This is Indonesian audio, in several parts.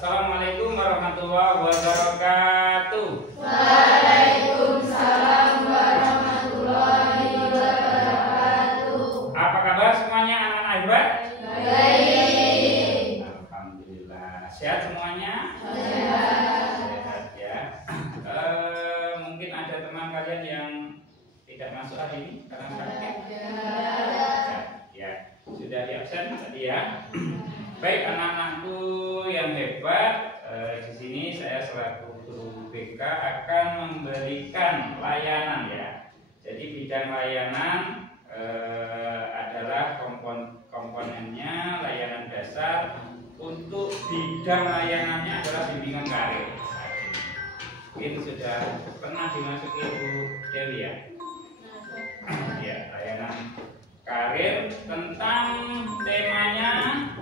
Assalamualaikum warahmatullahi wabarakatuh. Waalaikumsalam warahmatullahi wabarakatuh. Apa kabar semuanya anak-anak hebat? Baik. Alhamdulillah. Sehat semuanya? Sehat. Sehat ya. Mungkin ada teman kalian yang tidak masuk hari ini karena sakit. Ya, sudah di absen tadi ya. Baik anak-anakku yang hebat, di sini saya selaku guru BK akan memberikan layanan ya. Jadi bidang layanan adalah komponennya layanan dasar. Untuk bidang layanannya adalah bimbingan karir. Mungkin sudah pernah dimasuki Bu Dewi ya? Ya, layanan karir tentang temanya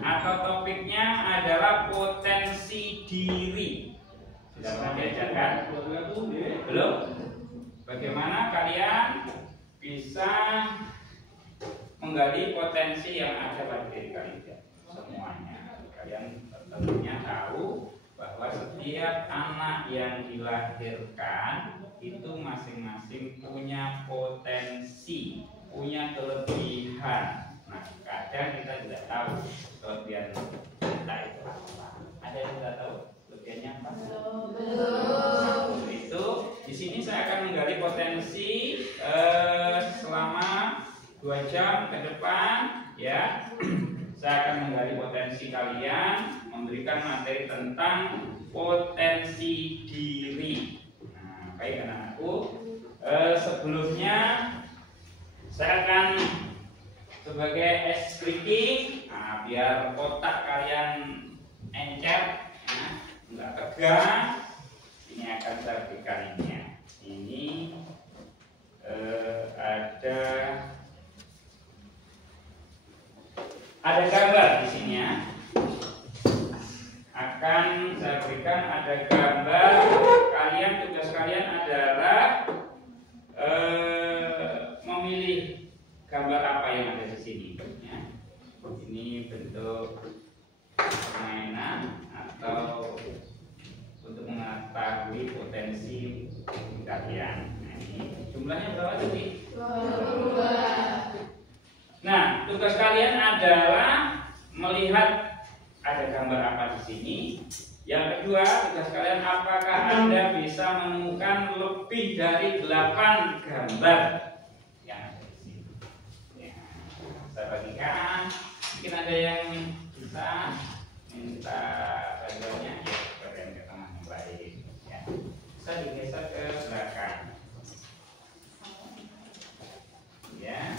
atau topiknya adalah potensi diri. Sudah pernah diajarkan? Belum? Bagaimana kalian bisa menggali potensi yang ada pada diri kalian? Semuanya. Kalian tentunya tahu bahwa setiap anak yang dilahirkan itu masing-masing punya potensi, punya kelebihan. Nah, kadang kita tidak tahu kelebihan kita itu apa. Ada yang tidak tahu kelebihannya apa? Belum. Itu di sini saya akan menggali potensi selama 2 jam ke depan ya. Saya akan menggali potensi kalian, memberikan materi tentang potensi diri. Nah, baik anak-anakku, sebelumnya saya akan sebagai eksplisit, biar otak kalian encer, nggak tegang. Ini akan saya berikan ini ya. Ini ada gambar di sini ya. Akan saya berikan ada gambar. Kalian tugas kalian adalah memilih gambar apa yang ada di sini. Ya. Ini bentuk permainan atau untuk mengetahui potensi kalian. Nah, ini jumlahnya berapa tadi? 2. Nah, tugas kalian adalah melihat ada gambar apa di sini. Yang kedua, tugas kalian apakah Anda bisa menemukan lebih dari 8 gambar yang ada di sini. Ya, saya bagikan. Mungkin ada yang bisa minta bantuannya ya, bagian ke tengah yang baik. Ya, bisa digeser ke belakang. Ya.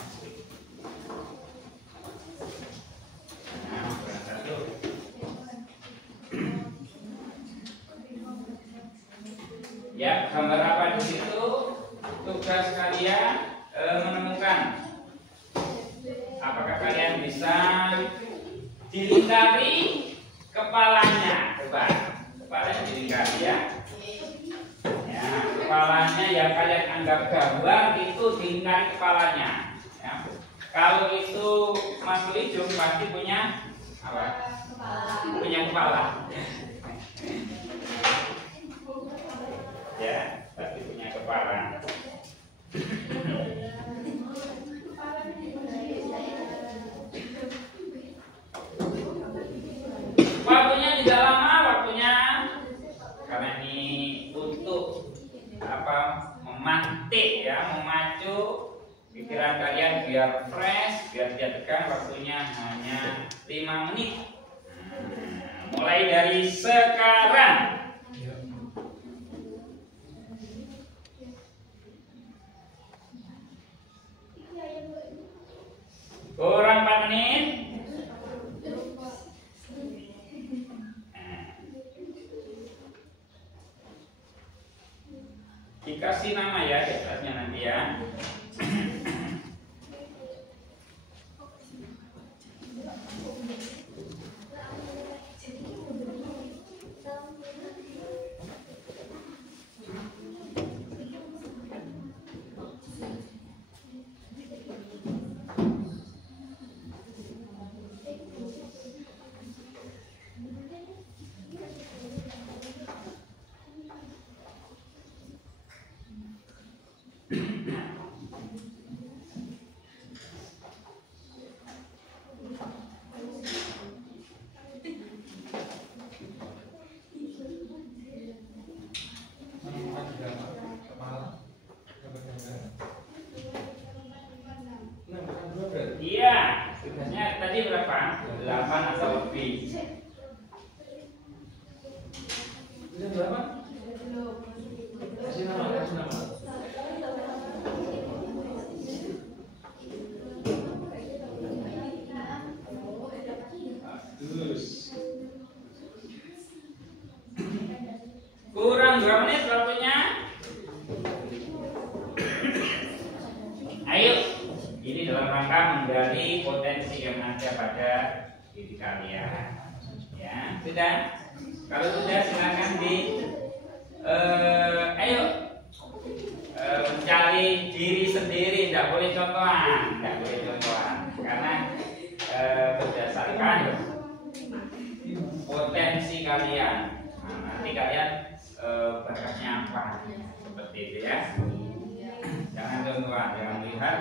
Ya, gambar apa di situ? Tugas kalian menemukan. Apakah kalian bisa dilingkari kepalanya? Coba, kepalanya dilingkari ya. Ya, kepalanya yang kalian anggap gambar itu dilingkari kepalanya. Ya. Kalau itu Mas Lijung pasti punya apa? Punya kepala. Ya, tapi punya kepala. Waktunya tidak lama, waktunya karena ini untuk memantik ya, memacu pikiran kalian biar fresh, biar tidak tegang. Waktunya hanya 5 menit. Mulai dari sekarang. Kurang 4 menit. Dikasih nama ya di atasnya nanti ya. tadi berapa? 8 atau lebih? Sudah berapa? Kasih nama, kasih nama. Bagus. Kurang 2 menit waktunya. Ayo, ini dalam rangka menggali potensi yang ada pada diri kalian. Ya, sudah. Kalau sudah silakan ayo mencari diri sendiri, tidak boleh contohan, karena berdasarkan potensi kalian. Nah, nanti kalian bakatnya apa, seperti itu ya. Jangan contohan, jangan melihat,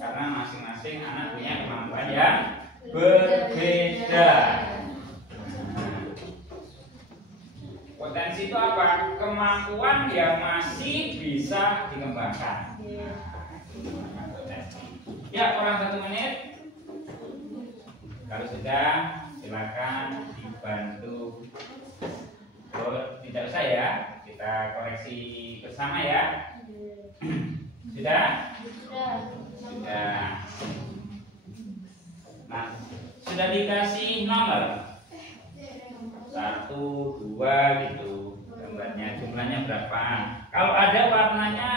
karena masing-masing anak punya kemampuan yang berbeda. Potensi itu apa? Kemampuan yang masih bisa dikembangkan. Ya, kurang 1 menit. Kalau sudah, silakan dibantu. Oh, tidak usah ya, kita koreksi bersama ya. Sudah? Sudah. Nah, sudah dikasih nomor 1, 2 gitu gambarnya, jumlahnya berapa. Kalau ada warnanya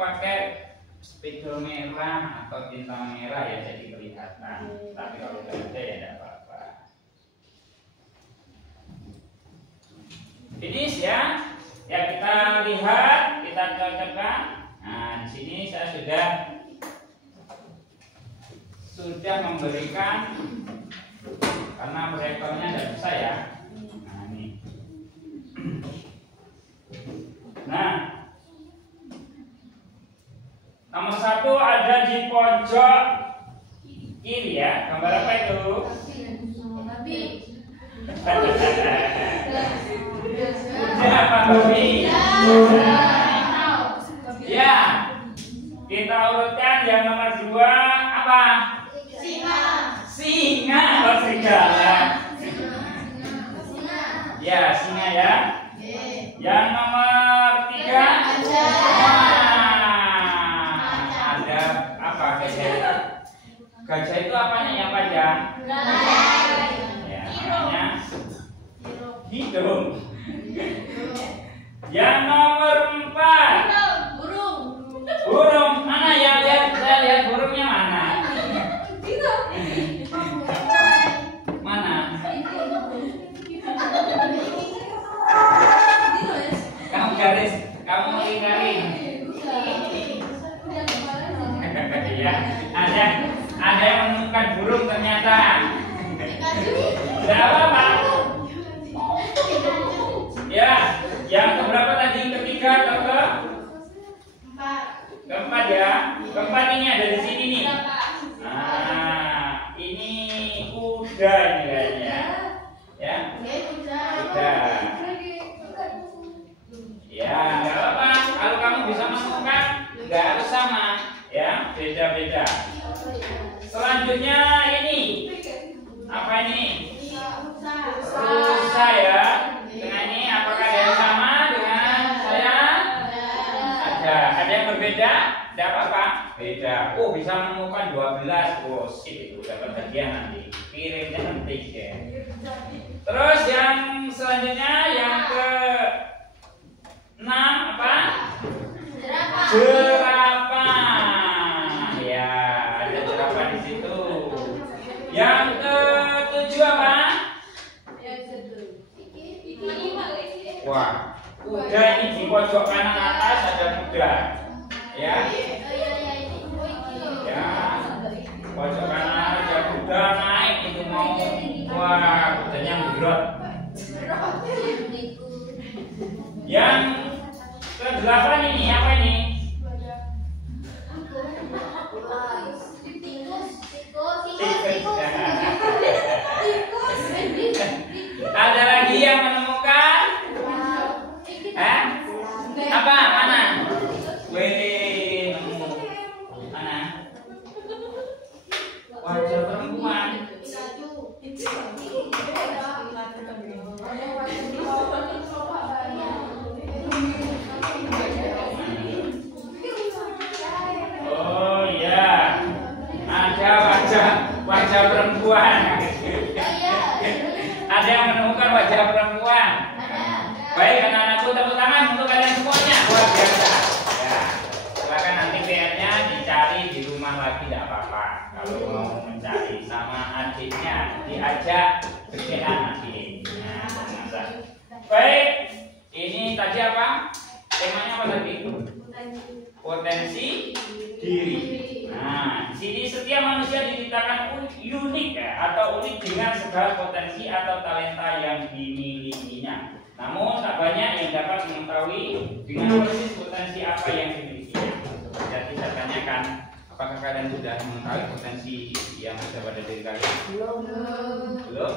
pakai spidol merah atau tinta merah ya, jadi kelihatan. Tapi kalau tidak ada ya tidak apa-apa. Finish ya. Ya, kita lihat, kita cocokkan. Nah, di sini saya sudah memberikan, karena proyektornya tidak bisa ya. Nah, ini. Nah, nomor 1 ada di pojok kiri ya. Gambar apa itu? Kuda apa babi? Ya. Kita urutkan yang nomor 2 apa? Singa atau serigala? Ya, singa ya. Yang nomor 3 ada apa? Gajah itu apanya yang panjang? Ya, namanya hidung. Yang nomor 4 burung. Mana yang saya lihat burungnya mana? Mana? Kamu garis, kamu garing. Ya, ada yang menemukan burung ternyata. Tidak apa-apa. Ya, yang keberapa tadi? Ketiga atau keempat ya? Keempat ini ada di sini nih. Nah, ini kuda ini kayaknya. Ya, kuda. Ya, nggak apa-apa. Kalau kamu bisa menemukan, nggak harus sama. Ya, beda-beda. Selanjutnya ini apa ini? Rusa ya. Dengan ini apakah ada yang sama dengan saya? Ada yang berbeda? Tidak apa-apa. Beda. Oh, bisa menemukan 12. Oh, sip, itu dapat hadiah nanti. Kirimnya nanti ya. Terus yang selanjutnya yang ke 6 apa? Jerapah. Ya, ada jerapah di situ. Yang ke-7 apa? Wah, kuda ini di pojok kanan atas ada kuda. Ya. Ya. Pojok kanan ada kuda naik itu mau. Wah, kudanya menggerot. Yang ke-8 ini apa ini? Ada lagi yang menemukan? Apa? Mana? Wih, nemu. Mana? wajah perempuan. Oh ya, ada wajah perempuan. Ada yang menemukan wajah perempuan. Baik, anak-anakku, tepuk tangan untuk kalian semuanya. Luar biasa. Ya, silakan nanti PR-nya dicari di rumah lagi, tidak apa-apa. Kalau mau mencari sama adiknya, diajak berjalan nanti. Nah, baik, ini tadi apa? Temanya apa tadi? Potensi diri. Nah, di sini setiap manusia diciptakan unik ya, atau unik dengan segala potensi atau talenta yang dimilikinya. Namun tak banyak yang dapat mengetahui dengan persis potensi apa yang dimilikinya. Jadi saya tanyakan, apakah kalian sudah mengetahui potensi yang ada pada diri kalian? Belum.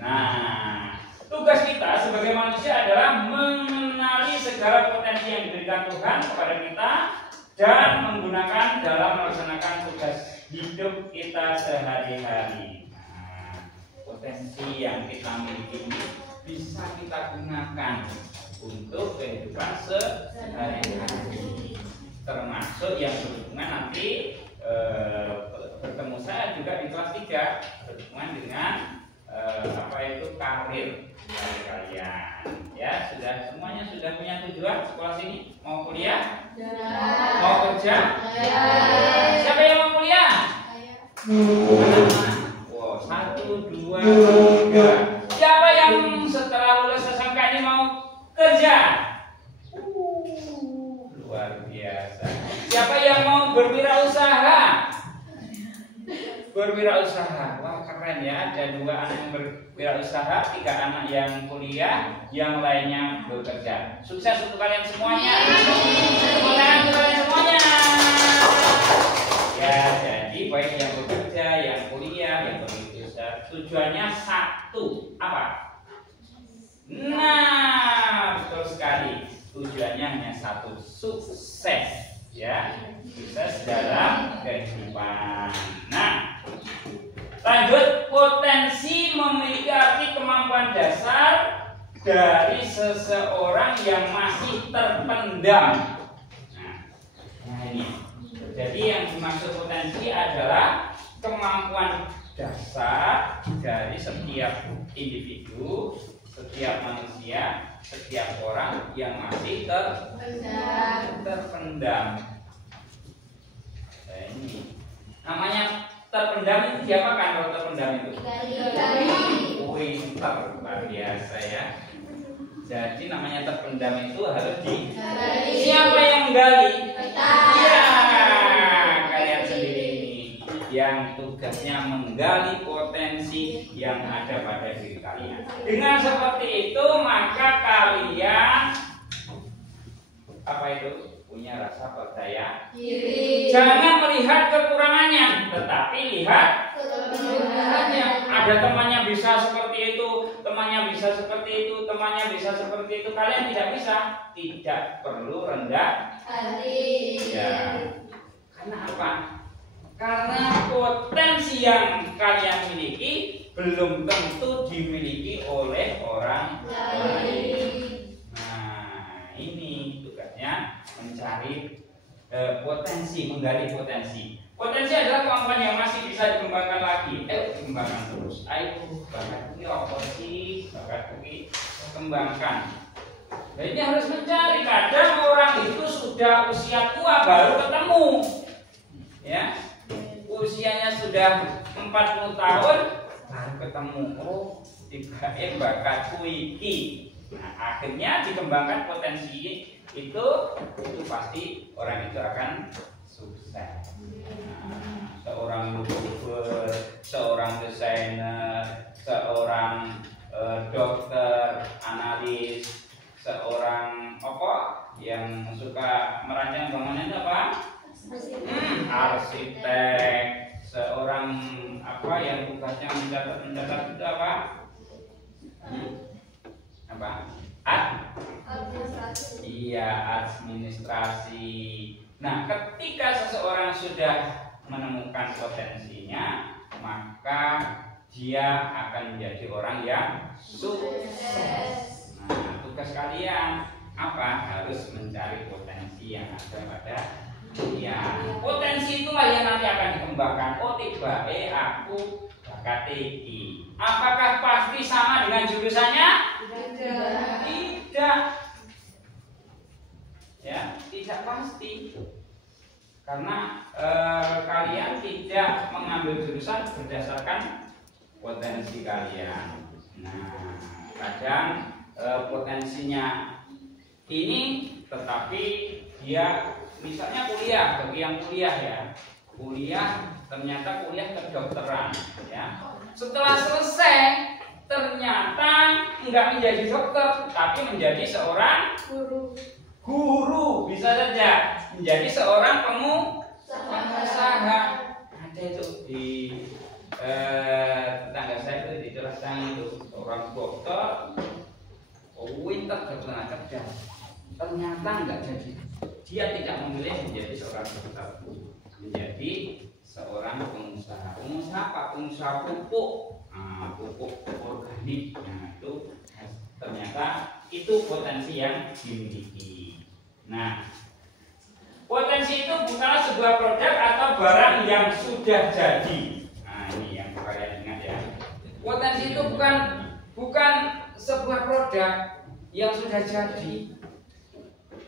Nah, tugas kita sebagai manusia adalah mengenali segala potensi yang diberikan Tuhan kepada kita dan menggunakan dalam melaksanakan tugas hidup kita sehari-hari. Nah, potensi yang kita miliki ini bisa kita gunakan untuk kehidupan sehari-hari, termasuk yang berhubungan nanti bertemu saya juga di kelas 3 berhubungan dengan apa itu karir kalian. Ya, semuanya sudah punya tujuan sekolah sini, mau kuliah, mau kerja. Siapa yang mau kuliah? Wow, 1, 2, 3. Siapa yang setelah lulus SMK ini mau kerja? Luar biasa. Siapa yang mau berwirausaha? Berwirausaha, wah keren ya. Ada 2 anak yang berwirausaha, 3 anak yang kuliah, yang lainnya bekerja. Sukses untuk kalian semuanya. Semangat untuk kalian semuanya. Ya, jadi baik yang bekerja, yang kuliah, yang berwirausaha, tujuannya satu, apa? Nah, betul sekali. Tujuannya hanya satu, sukses, ya, sukses dalam kehidupan. Nah, lanjut, potensi memiliki arti kemampuan dasar dari seseorang yang masih terpendam. Nah ini. Jadi yang dimaksud potensi adalah kemampuan dasar dari setiap individu, setiap manusia, setiap orang yang masih terpendam. Nah, ini namanya terpendam itu diapakan kalau terpendam itu? Pintar, luar biasa ya. Jadi namanya terpendam itu harus siapa yang menggali? Ya, kalian sendiri ini yang tugasnya menggali potensi yang ada pada diri kalian. Dengan seperti itu maka kalian apa itu? Punya rasa percaya diri. Jangan melihat kekurangannya, tetapi lihat kelebihannya. Ada temannya bisa seperti itu, temannya bisa seperti itu, temannya bisa seperti itu. Kalian tidak bisa, tidak perlu rendah hati. Ya. Karena apa? Karena potensi yang kalian miliki belum tentu dimiliki oleh orang lain. Nah, ini tugasnya mencari potensi, menggali potensi. Potensi adalah kemampuan yang masih bisa dikembangkan lagi. Dikembangkan terus. Ayo, bakat ini apa sih? Bakat ini kembangkan. Nah, ini harus mencari. Kadang orang itu sudah usia tua baru ketemu, ya. Usianya sudah 40 tahun baru ketemu. Oh, tiba-tiba bakatku iki. Nah, akhirnya dikembangkan potensi itu pasti orang itu akan sukses. Nah, seorang YouTuber, seorang desainer, seorang dokter, analis, seorang apa yang suka merancang bangunan itu apa? Arsitek, seorang apa yang tugasnya mencatat itu apa? Apa? Administrasi. Iya, administrasi. Nah, ketika seseorang sudah menemukan potensinya, dia akan menjadi orang yang sukses. Nah, tugas kalian apa? Harus mencari potensi yang ada pada dia. Potensi itulah yang nanti akan dikembangkan. Oh, tiba aku bakat iki. Apakah pasti sama dengan jurusannya? Tidak. Ya, tidak pasti. Karena kalian tidak mengambil jurusan berdasarkan potensi kalian. Nah, kadang potensinya ini, tetapi dia misalnya kuliah, bagi yang kuliah ya, kuliah ternyata kuliah kedokteran, ya. Setelah selesai ternyata nggak menjadi dokter, tapi menjadi seorang guru, bisa saja menjadi seorang pengusaha. Ada itu di tetangga saya itu di Curasang itu orang dokter, winter kebetulan kerja, ternyata nggak jadi. Dia tidak memilih menjadi seorang dokter, menjadi seorang pengusaha. Pengusaha apa? Pengusaha pupuk, pupuk organik. Nah, itu ternyata itu potensi yang dimiliki. Nah, potensi itu bukanlah sebuah produk atau barang yang sudah jadi. Nah, ini yang kalian ingat ya. Potensi itu bukan sebuah produk yang sudah jadi.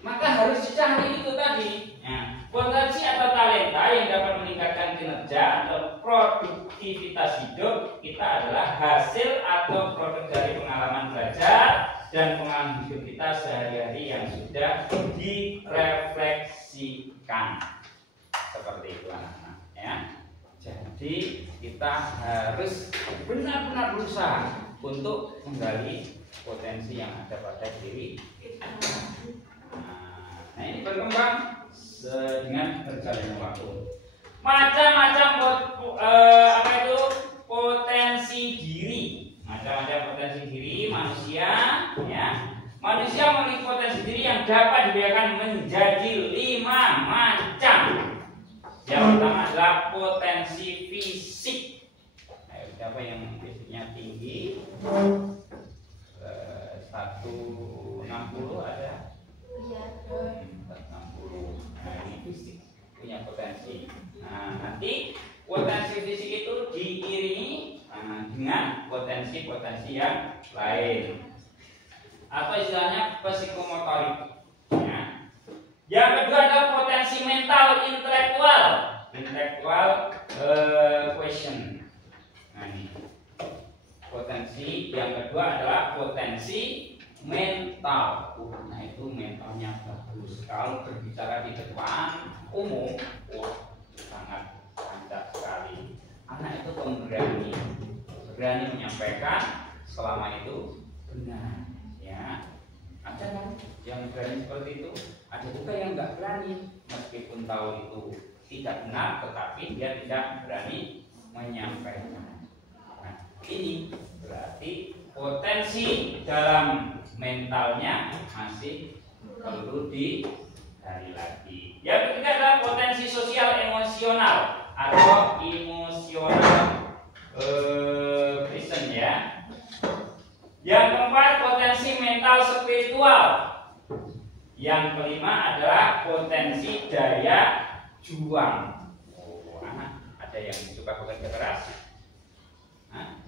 Maka harus dicari itu tadi. Nah, potensi atau talenta yang dapat meningkatkan kinerja atau produktivitas hidup kita adalah hasil atau produk dari pengalaman belajar dan pengalaman hidup kita sehari-hari yang sudah direfleksikan. Seperti itu anak-anak ya. Jadi kita harus benar-benar berusaha untuk menggali potensi yang ada pada diri kita. Nah, ini berkembang dengan berjalannya waktu. Macam-macam potensi diri. Macam-macam potensi diri manusia, ya. Manusia memiliki potensi diri yang dapat dibedakan menjadi 5 macam. Yang pertama adalah potensi fisik. Ayo, siapa yang fisiknya tinggi? 160 ada? 160. Nah, ini fisik punya potensi. Nah, nanti potensi fisik itu diiringi dengan potensi-potensi yang lain, atau istilahnya psikomotorik. Ya. Yang kedua adalah potensi mental intelektual question. Nah, ini potensi yang kedua adalah potensi mental. Nah, itu mentalnya bagus. Kalau berbicara di depan umum, sangat lancar sekali. Anak itu pemberani, berani menyampaikan selama itu benar. Ya, ada kan yang berani seperti itu. Ada juga yang nggak berani, meskipun tahu itu tidak benar, tetapi dia tidak berani menyampaikan. Nah, ini berarti potensi dalam mentalnya masih perlu digali lagi. Yang ketiga adalah potensi sosial emosional atau emosional Kristen ya. Yang keempat potensi mental spiritual. Yang kelima adalah potensi daya juang. Oh, anak ada yang suka bekerja keras?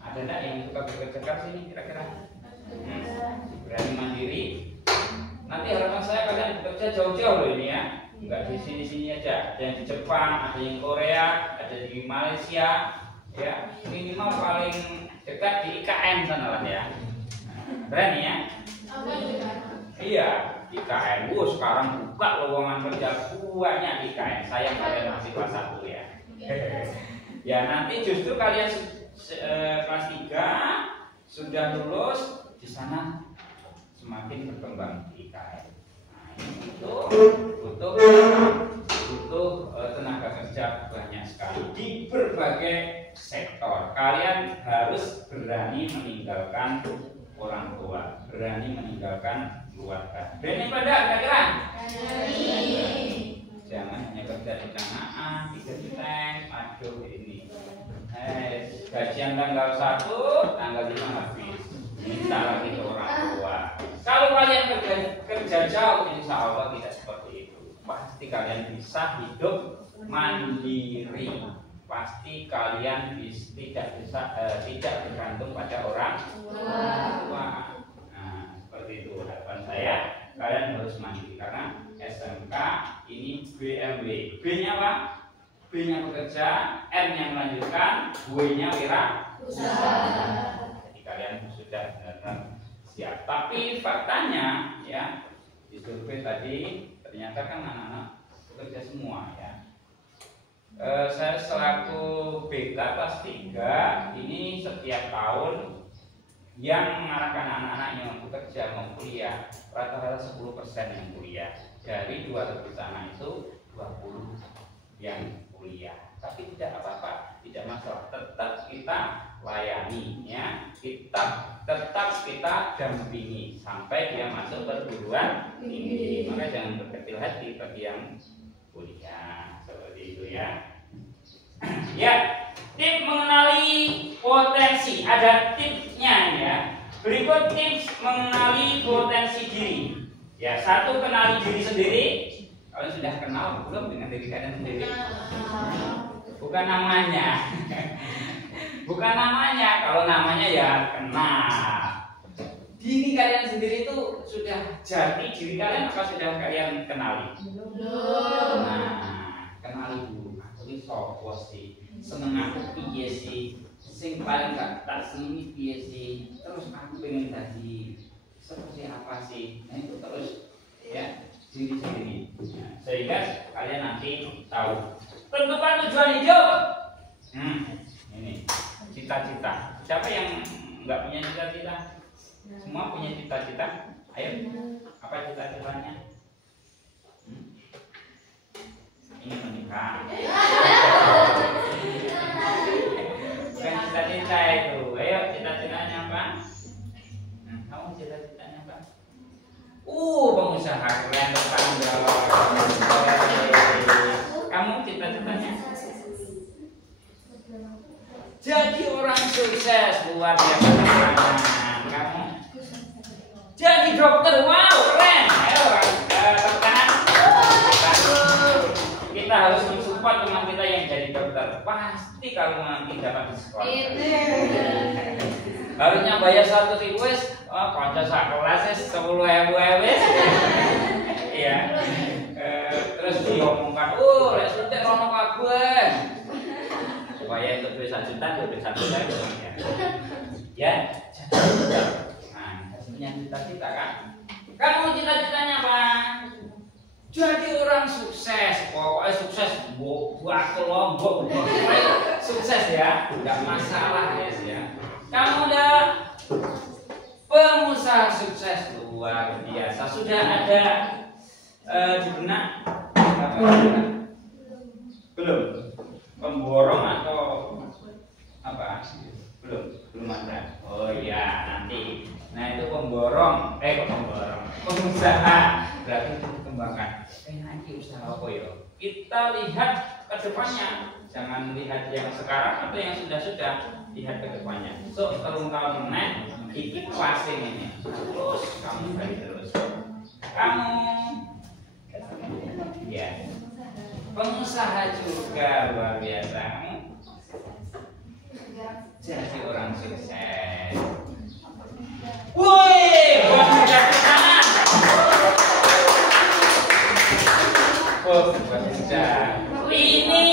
Ada enggak yang suka bekerja keras ini kira-kira? Berani mandiri. Nanti harapan saya kalian bekerja jauh-jauh loh ini ya. Enggak di sini-sini aja. Ada yang di Jepang, ada yang Korea, ada di Malaysia. Ya, minimal paling dekat di IKN sana lah ya. Berani ya? Iya, IKN. Sekarang buka lowongan kerja banyak di IKN. Sayang kalian masih kelas 1 ya. Ya, nanti justru kalian kelas 3 sudah lulus di sana semakin berkembang di IKN. Nah, ini butuh tenaga kerja banyak sekali di berbagai sektor. Kalian harus berani meninggalkan orang tua, berani meninggalkan keluarga. Berani pada kira-kira? Jangan hanya kerja di Canaan, tiga di tank, aduh ini. gajian tanggal 1, tanggal 5 habis. Minta lagi ke orang tua. Kalau kalian kerja jauh, insya Allah tidak seperti itu. Pasti kalian bisa hidup mandiri. Pasti kalian tidak bergantung pada orang tua. Nah, seperti itu harapan saya. Kalian harus mandiri karena SMK ini BMW. B-nya apa? B-nya bekerja, M-nya melanjutkan, W-nya wirausaha. Jadi kalian sudah benar-benar siap. Tapi faktanya ya di survei tadi ternyata kan anak-anak bekerja semua ya. Saya selaku BK kelas 3 ini setiap tahun yang mengarahkan anak-anaknya untuk bekerja mau kuliah rata-rata 10% yang kuliah. Dari 200 anak itu 20 yang kuliah. Tapi tidak apa-apa, tidak masalah. Tetap kita layani ya. Tetap kita dampingi sampai dia masuk perguruan tinggi. Maka jangan berkecil hati bagi yang kuliah. Seperti itu ya. Ya, tip mengenali potensi. Ada tipsnya ya. Berikut tips mengenali potensi diri. Ya, 1, kenali diri sendiri. Kalian sudah kenal belum dengan diri kalian sendiri? Bukan namanya. Bukan namanya. Kalau namanya ya kenal. Diri kalian sendiri itu sudah jadi diri kalian apa sudah kalian kenali? Belum. Nah, kenali dulu. Aku ini sopo sih. Seneng aku piye sih? Sing paling gak tak senengi piye sih? Terus aku pengen tadi seperti apa sih? Nah itu terus ya diri sendiri. Nah, sehingga kalian nanti tahu. Tentukan tujuan hidup. Ini cita-cita. Siapa yang nggak punya cita-cita? Semua punya cita-cita. Ayo, apa cita-citanya? Ini menikah. Bukan cita-cita itu. Ayo, cita-citanya apa? Kamu cita-citanya apa? Pengusaha keren bertanggung jawab. Kamu cita-citanya? Jadi orang sukses luar biasa. Kamu? Jadi dokter, wow keren. Ayo tepuk tangan. Kita harus mensupport teman kita yang jadi dokter. Pasti kalau nanti dapat diskon. Harusnya bayar 1.000 wes, kanca sak kelas 10.000 wes. Iya. Terus diomongkan, lek suntik rono kabeh. Supaya untuk duit 1 juta, duit 1 juta ya. Ya. Nah, punya cita-cita kan? Kamu cita-citanya apa? Jadi orang sukses. Pokoknya sukses buat kelompok. Sukses ya, enggak masalah ya. Kamu udah pengusaha sukses luar biasa. Sudah ada di benak apa? Belum. Pemborong atau apa? Belum ada. Oh iya, nanti. Nah, itu pemborong, pengusaha. Berarti itu dikembangkan. Nanti usaha apa ya? Kita lihat ke depannya. Jangan lihat yang sekarang atau yang sudah-sudah. Lihat ke depannya. So, kalau tahun meneh iki passing ini. Terus kamu balik terus. Kamu ya. Pengusaha juga luar biasa. Jadi orang sukses. Woi, buat kerja sana. Buat kerja. Ini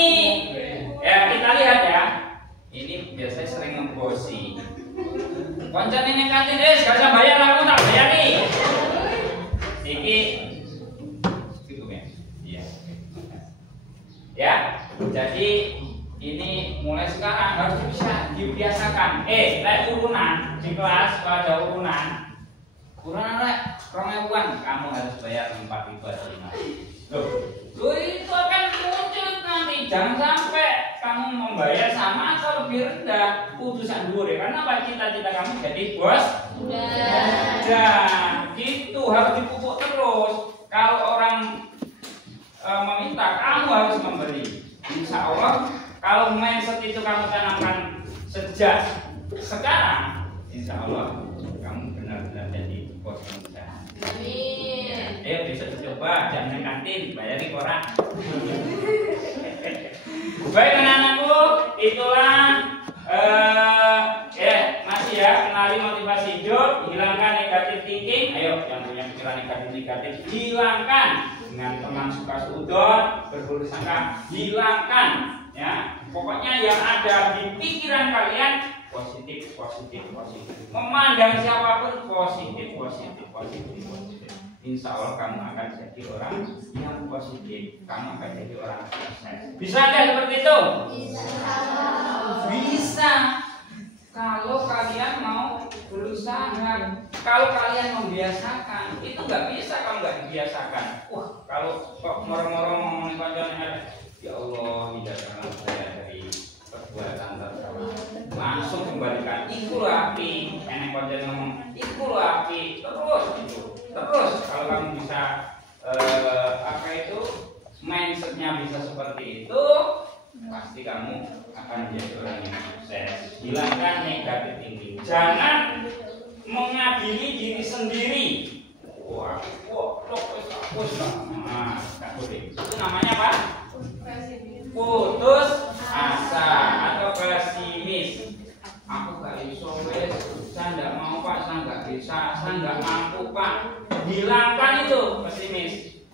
ya kita lihat ya. Ini biasanya sering ngebosi. Koncan ini kantin deh, gak usah bayar, aku tak bayar nih. Iki gitu ya. Iya. Ya, jadi ini mulai sekarang harus bisa dibiasakan. Naik urunan di kelas kalau ada urunan naik 2.000-an, kamu harus bayar 4.000 atau 5.000. Loh, itu akan muncul nanti. Jangan sampai kamu membayar sama atau lebih rendah. Putusan dulu ya. Karena apa? Cita-cita kamu jadi bos. Gitu harus dipupuk terus. Kalau orang meminta, kamu harus memberi. Insya Allah kalau mindset itu kamu tanamkan sejak sekarang, insya Allah kamu benar-benar jadi bos pengusaha. Amin. Ayo besok dicoba, jangan kantin, bayari koran. Baik anak-anakku, itulah masih ya, kenali motivasi hidup, hilangkan negatif thinking. Ayo yang punya pikiran negatif hilangkan dengan teman suka seudon, berburuk sangka, hilangkan ya. Pokoknya yang ada di pikiran kalian positif. Memandang siapapun positif. Insya Allah kamu akan jadi orang yang positif. Kamu akan jadi orang sukses. Bisa nggak seperti itu? Bisa. Kalau kalian mau berusaha, kalau kalian membiasakan, itu nggak bisa kalau nggak dibiasakan. Wah, kalau kok moro-moro ngomongin pacarnya, ya Allah, hidupkan saya dari perbuatan tercela. Langsung kembalikan. Iku api. Enak pacar ngomong, iku api. Terus kalau kamu bisa mindsetnya bisa seperti itu, pasti kamu akan menjadi orang yang sukses. Hilangkan negatif thinking. Jangan mengadili diri sendiri. Nggak boleh. Itu namanya apa? Putus asa atau pesimis. Aku gak bisa wes, saya nggak mau Pak, saya nggak bisa, saya nggak mampu Pak. Hilangkan itu pesimis.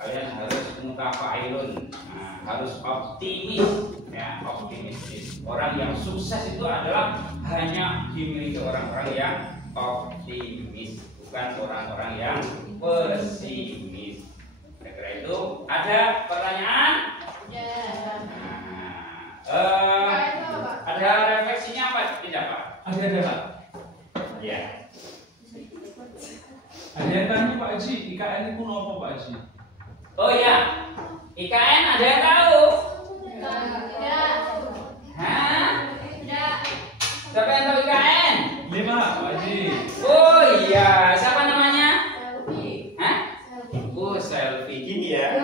Kalian harus mutafailun, harus optimis, ya optimistis. Orang yang sukses itu adalah hanya dimiliki orang-orang yang optimis, bukan orang-orang yang pesimis. Kira-kira itu ada pertanyaan? Ada refleksinya apa tidak Pak? Ada Pak. Ya. Ada yang tanya Pak Haji, IKN itu apa Pak Haji? Oh ya, IKN ada yang tahu? Tidak. Hah? Tidak. Siapa yang tahu IKN? 5 Pak Haji. Oh iya, siapa namanya? Selfie. Hah? Selfie. Oh selfie gini ya.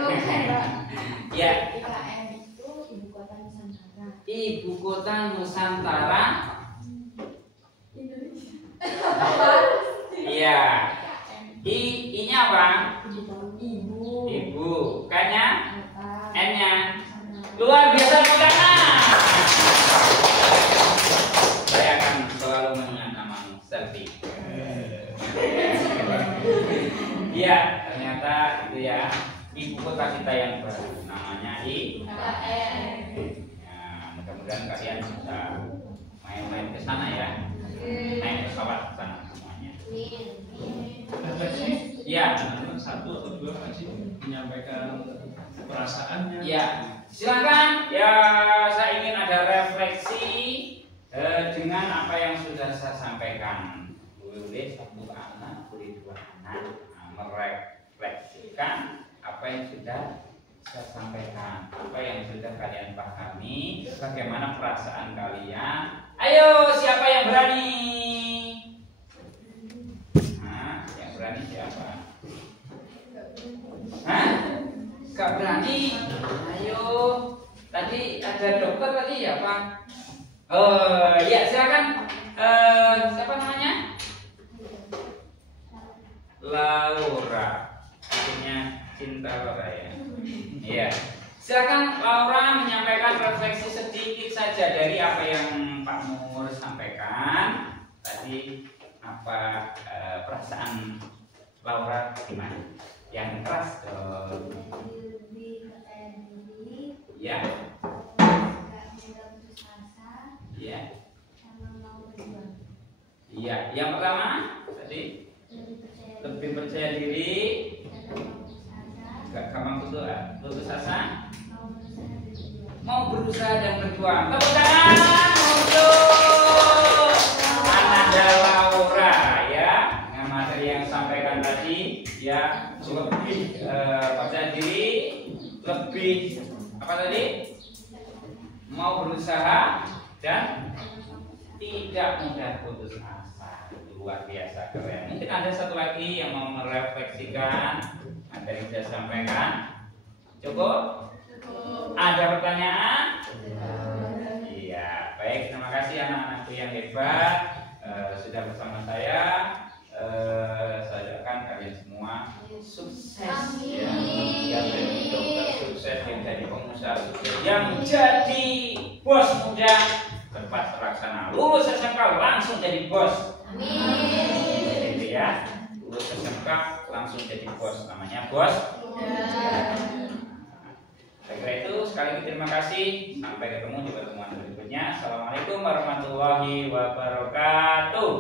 Ya. IKN itu ibu kota Nusantara. Ibu kota Nusantara. Indonesia. Iya. I-nya apa? Ibu. Ibu. K-nya? Kota. N-nya? Luar biasa bukan? Saya akan selalu mengingat namamu, Selfie. Iya, ternyata itu ya ibu kota kita yang baru, namanya IKN. Ya, mudah-mudahan kalian bisa main-main ke sana ya, naik pesawat ke sana semuanya. Refleksi? Iya. Satu atau dua Pak Haji menyampaikan perasaannya. Iya, silakan. Ya, saya ingin ada refleksi dengan apa yang sudah saya sampaikan. Boleh satu anak, boleh dua anak, merefleksikan apa yang sudah saya sampaikan, apa yang sudah kalian pahami, bagaimana perasaan kalian. Ayo, siapa yang berani? Nah, yang berani siapa? Hah? Gak berani? Ayo. Tadi ada dokter tadi ya Pak? Ya silakan. Siapa namanya? Laura. Artinya cinta Laura ya. Iya. Silakan Laura menyampaikan refleksi sedikit saja dari apa yang Pak Nur sampaikan tadi. Apa perasaan Laura gimana? Yang keras dong. Lebih percaya diri. Ya. Gak mudah putus asa. Iya. Sama mau berjuang. Iya. Yang pertama tadi lebih percaya diri. Gak gampang putus asa. Mau berusaha dan berjuang. Tepuk tangan untuk Ananda Laura ya. Dengan materi yang disampaikan tadi ya, lebih percaya diri, lebih apa tadi? Mau berusaha dan tidak mudah putus asa. Luar biasa keren. Mungkin ada satu lagi yang mau merefleksikan materi yang saya sampaikan. Cukup? Ada pertanyaan? Iya, baik. Terima kasih anak-anakku yang hebat sudah bersama saya. Saya doakan kalian semua sukses ya, yang jadi dokter sukses, yang jadi pengusaha sukses, yang jadi bos muda tepat terlaksana, lulus SMK langsung jadi bos. Amin. Gitu ya, lulus SMK langsung jadi bos, namanya bos. Saya kira itu, sekali lagi terima kasih. Sampai ketemu di pertemuan berikutnya. Assalamualaikum warahmatullahi wabarakatuh.